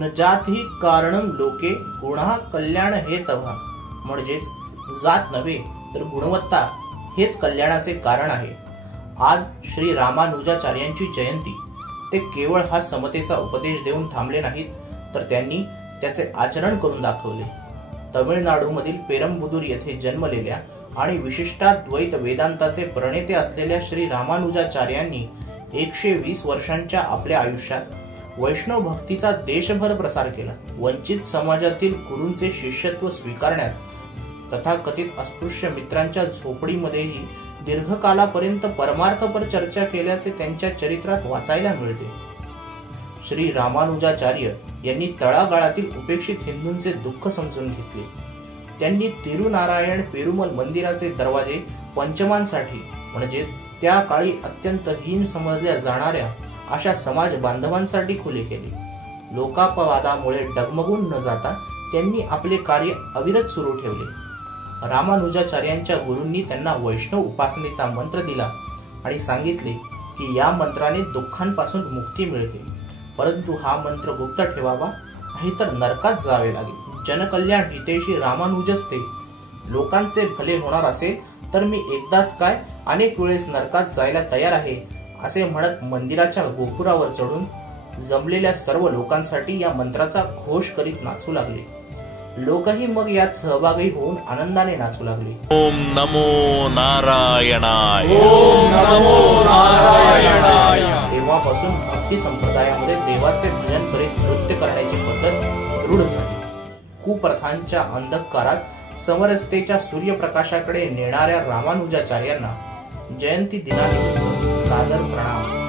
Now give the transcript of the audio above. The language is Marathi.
न जाती कारणम लोके गुणा कल्याण हे तव्हा, म्हणजेच जात नव्हे तर गुणवत्ता हेच कल्याणाचे कारण आहे। आज श्री रामानुजाचार्यांची जयंती। ते केवळ हा समतेचा उपदेश देऊन थांबले नाहीत, तर त्यांनी त्याचे आचरण करून दाखवले। तमिळनाडूमधील पेरंबुदूर येथे जन्मलेल्या आणि विशिष्टाद्वैत वेदांताचे प्रणेते असलेल्या श्री रामानुजाचार्यांनी 120 वर्षांच्या आपल्या आयुष्यात वैष्णव भक्तीचा देशभर प्रसार केला। वंचित समाजातील गुरूंचे शिष्यत्व स्वीकारण्यात, तथाकथित अस्पृश्य मित्रांच्या झोपडीमध्येही दीर्घकालापर्यंत परमार्थपर चर्चा केल्याचे त्यांच्या चरित्रात वाचायला मिळते। श्री रामानुजाचार्य यांनी तळागाळातील उपेक्षित हिंदूंचे दुःख समजून घेतले। त्यांनी तिरुनारायण पेरुमल मंदिराचे दरवाजे पंचमांसाठी, म्हणजेच त्या काळी अत्यंत हीन समजल्या जाणाऱ्या अशा समाज बांधवांसाठी खुले केले। लोकापवादामुळे डगमगून न जाता त्यांनी आपले कार्य अविरत सुरू ठेवले। रामानुजाचार्यांच्या गुरूंनी त्यांना वैष्णव उपासनेचा मंत्र दिला आणि सांगितले की या मंत्राने दुःखांपासून मुक्ती मिळते, परंतु हा मंत्र गुप्त ठेवावा, नाहीतर नरकात जावे लागेल। जनकल्याण हितेशी रामानुजस्ते, लोकांचे भले होणार असेल तर मी एकदाच काय अनेक वेळेस नरकात जायला तयार आहे, असे म्हणत मंदिराच्या गोपुरावर चढून जमलेल्या सर्व लोकांसाठी या मंत्राचा घोष करीत नाचू लागले। लोकही मग यात सहभागी होऊन आनंदाने नाचू लागले। ओम नमो नारायणाय, ओम नमो नारायणाय। तेव्हापासून भक्ती संप्रदायामध्ये देवाचे भजन करीत नृत्य करण्याची पद्धत दृढ झाली। कुप्रथांच्या अंधकारात समरसतेच्या सूर्यप्रकाशाकडे नेणाऱ्या रामानुजाचार्यांना जयंती दिनानिमित्त सादर प्रणाम।